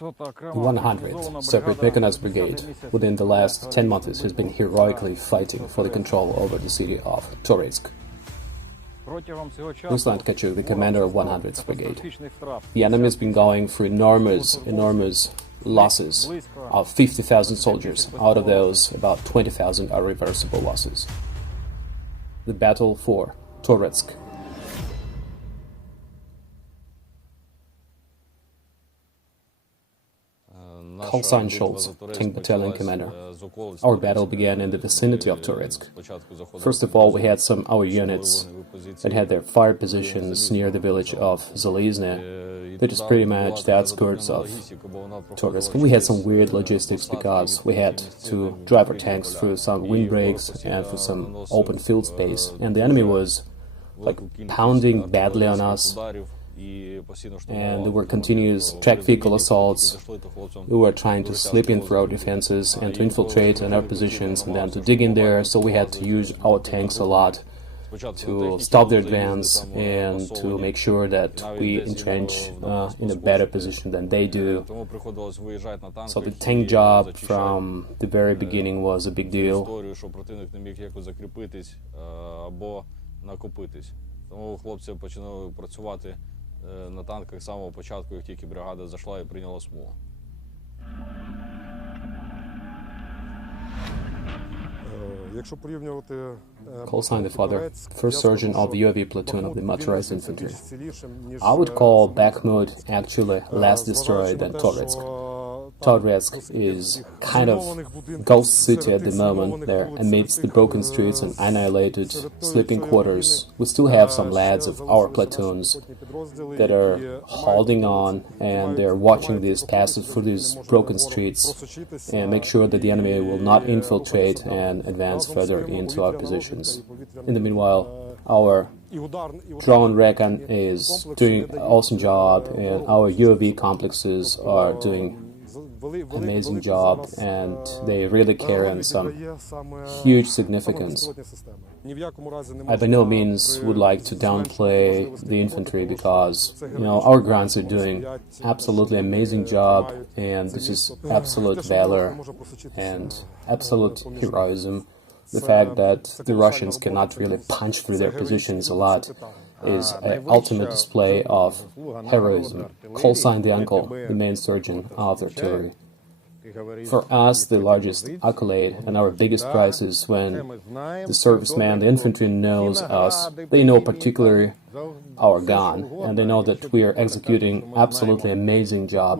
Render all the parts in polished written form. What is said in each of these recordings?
100th Separate Mechanized Brigade within the last 10 months has been heroically fighting for the control over the city of Toretsk. Ruslan Tkachuk, the commander of 100th Brigade. The enemy has been going through enormous losses of 50,000 soldiers. Out of those, about 20,000 are reversible losses. The battle for Toretsk. Call sign Schultz, Tank Battalion Commander. Our battle began in the vicinity of Toretsk. First of all, we had our units that had their fire positions near the village of Zalizne, which is pretty much the outskirts of Toretsk. We had some weird logistics because we had to drive our tanks through some windbreaks and through some open field space, and the enemy was like pounding badly on us. And there were continuous track vehicle assaults. We were trying to slip in through our defenses and to infiltrate in our positions and then to dig in there, so we had to use our tanks a lot to stop their advance and to make sure that we entrench in a better position than they do. So the tank job from the very beginning was a big deal. На танках з самого початку, як тільки бригада зайшла і прийняла смугу. Call sign the father, first sergeant of the UAV platoon of the motorized infantry. I would call Bakhmut actually less destroyed than Toretsk. Toretsk is kind of ghost city at the moment. There, amidst the broken streets and annihilated sleeping quarters, we still have some lads of our platoons that are holding on, and they're watching these passes through these broken streets and make sure that the enemy will not infiltrate and advance further into our positions. In the meanwhile, our drone recon is doing an awesome job, and our UAV complexes are doing amazing job, and they really carry on some huge significance. I by no means would like to downplay the infantry because, our grunts are doing absolutely amazing job, and this is absolute valor and absolute heroism. The fact that the Russians cannot really punch through their positions a lot is an ultimate display of heroism. Call sign the uncle, the main surgeon of artillery. For us, the largest accolade and our biggest prize is when the serviceman, the infantry, knows us. They know particularly our gun, and they know that we are executing absolutely amazing job.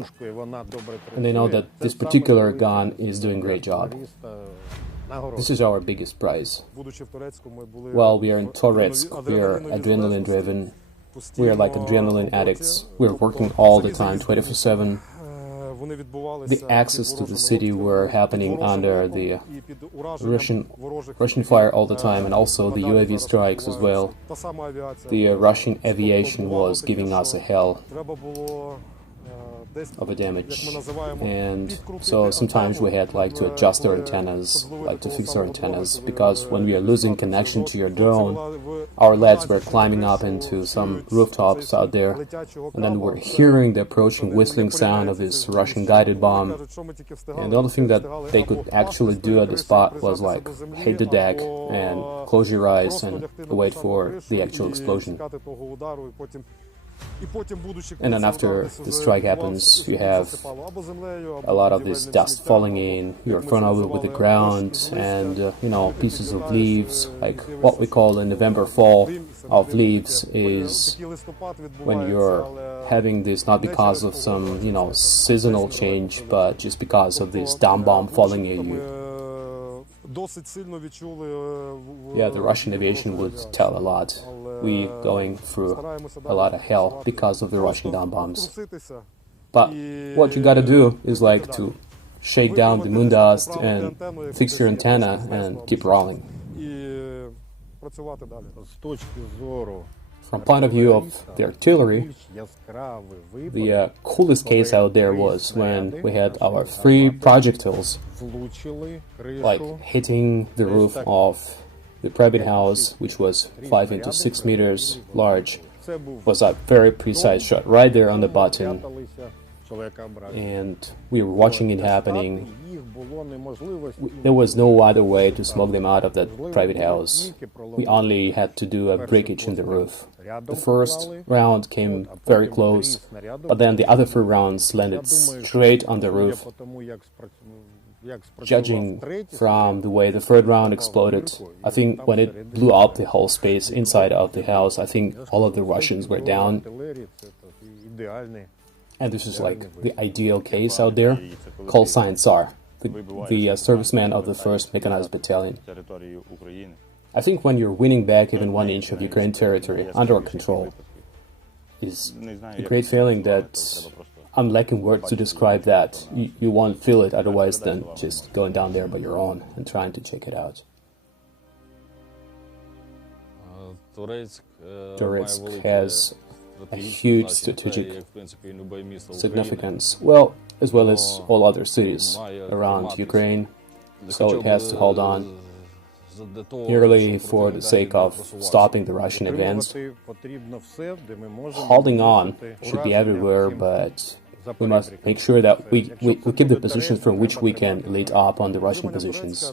And they know that this particular gun is doing great job. This is our biggest prize. While we are in Toretsk, we are adrenaline driven. We are like adrenaline addicts. We are working all the time, 24/7. The access to the city were happening under the Russian fire all the time, and also the UAV strikes as well. The Russian aviation was giving us a hell of a damage, and so sometimes we had to adjust our antennas, to fix our antennas, because when we are losing connection to your drone, our lads were climbing up into some rooftops out there, and then we're hearing the approaching whistling sound of this Russian guided bomb, and the only thing that they could actually do at the spot was hit the deck and close your eyes and wait for the actual explosion. And then after the strike happens, you have a lot of this dust falling in, you're thrown over with the ground, and, pieces of leaves, like what we call in November fall of leaves, is when you're having this not because of some, seasonal change, but just because of this dumb bomb falling at you. Yeah, the Russian aviation would tell a lot. We going through a lot of hell because of the Russian down bombs. But what you gotta do is to shake down the moon dust and fix your antenna and keep rolling. From point of view of the artillery, the coolest case out there was when we had our 3 projectiles hitting the roof of the private house, which was 5 into 6 meters large. Was a very precise shot right there on the button, and we were watching it happening. There was no other way to smoke them out of that private house. We only had to do a breakage in the roof. The first round came very close, but then the other 3 rounds landed straight on the roof. Judging from the way the 3rd round exploded, I think when it blew up the whole space inside of the house, I think all of the Russians were down. And this is like the ideal case out there. Call sign Tsar, the serviceman of the 1st Mechanized Battalion. I think when you're winning back even 1 inch of Ukraine territory under control is a great feeling that I'm lacking words to describe that. You won't feel it otherwise than just going down there by your own and trying to check it out. Toretsk has a huge strategic significance, well, as well as all other cities around Ukraine, so it has to hold on. Merely for the sake of stopping the Russian advance. Holding on should be everywhere, but we must make sure that we keep the positions from which we can lead up on the Russian positions.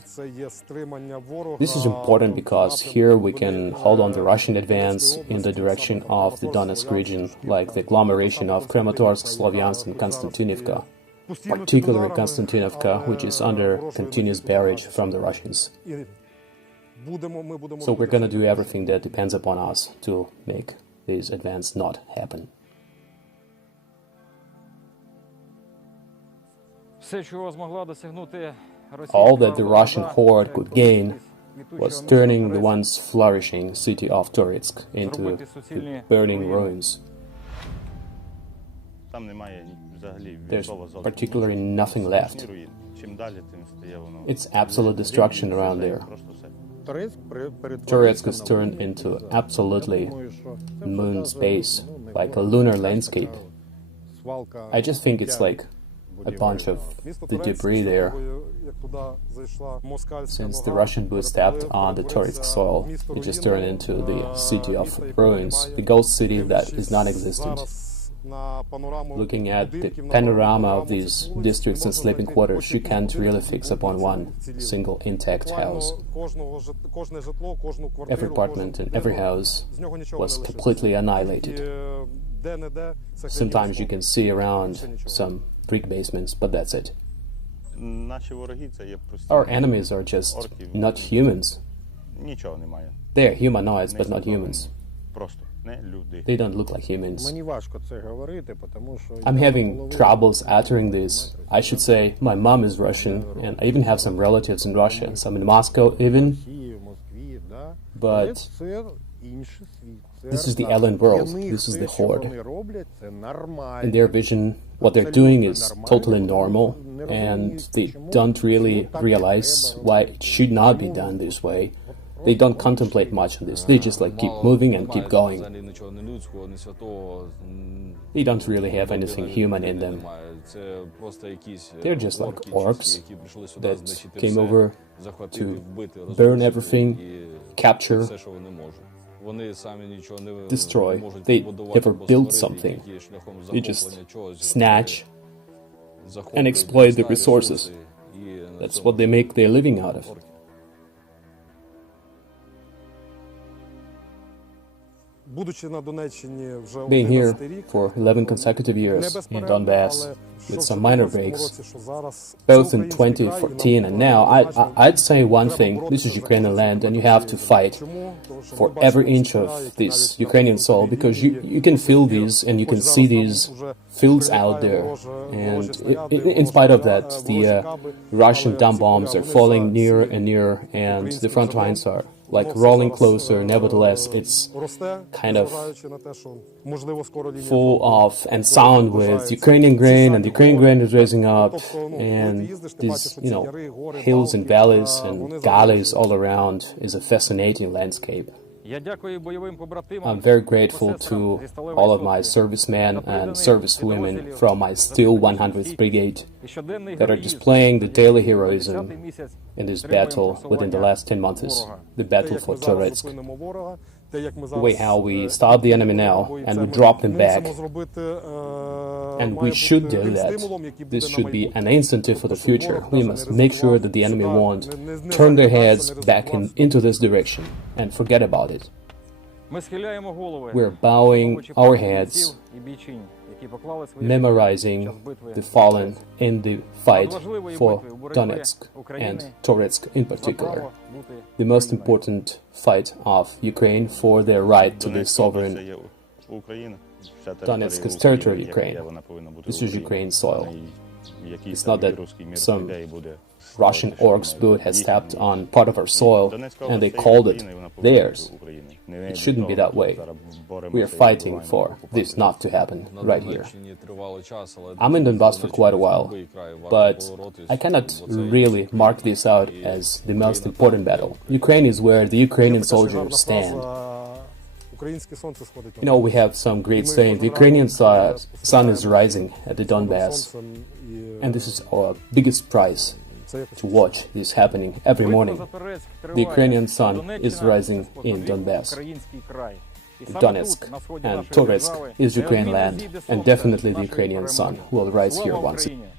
This is important because here we can hold on the Russian advance in the direction of the Donetsk region, like the agglomeration of Kramatorsk, Slovyansk and Konstantinivka, particularly Konstantinivka, which is under continuous barrage from the Russians. So we're going to do everything that depends upon us to make this advance not happen. All that the Russian horde could gain was turning the once flourishing city of Toretsk into burning ruins. There's particularly nothing left. It's absolute destruction around there. Toretsk is turned into absolutely moon space, like a lunar landscape. I just think it's like a bunch of the debris there. Since the Russian boots stepped on the Toretsk soil, it just turned into the city of ruins, the ghost city that is non-existent. Looking at the panorama of these districts and sleeping quarters, you can't really fix upon one single intact house. Every apartment and every house was completely annihilated. Sometimes you can see around some brick basements, but that's it. Our enemies are just not humans. They are humanoids, but not humans. They don't look like humans. I'm having troubles uttering this. I should say my mom is Russian, and I even have some relatives in Russia, some in Moscow even. But this is the alien world. This is the horde. In their vision, what they're doing is totally normal, and they don't really realize why it should not be done this way. They don't contemplate much on this. They just like keep moving and keep going. They don't really have anything human in them. They're just like orcs that came over to burn everything, capture, destroy. They never build something. They just snatch and exploit the resources. That's what they make their living out of. Being here for 11 consecutive years in Donbass, with some minor breaks, both in 2014 and now, I'd say one thing: this is Ukrainian land, and you have to fight for every inch of this Ukrainian soil, because you can feel these and you can see these fields out there. And in spite of that, the Russian dumb bombs are falling nearer and nearer, and the front lines are like rolling closer. Nevertheless, it's kind of full of and sound with Ukrainian grain, and Ukrainian grain is raising up, and these, hills and valleys and gullies all around is a fascinating landscape. I'm very grateful to all of my servicemen and servicewomen from my Steel 100th Brigade that are displaying the daily heroism in this battle within the last 10 months, the battle for Toretsk. The way how we stop the enemy now and we drop them back, And we should do that. This should be an incentive for the future. We must make sure that the enemy won't turn their heads back into this direction and forget about it. We're bowing our heads, memorizing the fallen in the fight for Donetsk and Toretsk in particular. The most important fight of Ukraine for their right to be sovereign. Donetsk is territory of Ukraine. This is Ukraine's soil. It's not that some Russian orcs boat has stepped on part of our soil and they called it theirs. It shouldn't be that way. We are fighting for this not to happen right here. I'm in Donbass for quite a while, but I cannot really mark this out as the most important battle. Ukraine is where the Ukrainian soldiers stand. You know, we have some great saying, the Ukrainian sun is rising at the Donbass, and this is our biggest prize, to watch this happening every morning. The Ukrainian sun is rising in Donbass. Donetsk and Toretsk is Ukraine land, and definitely the Ukrainian sun will rise here once again.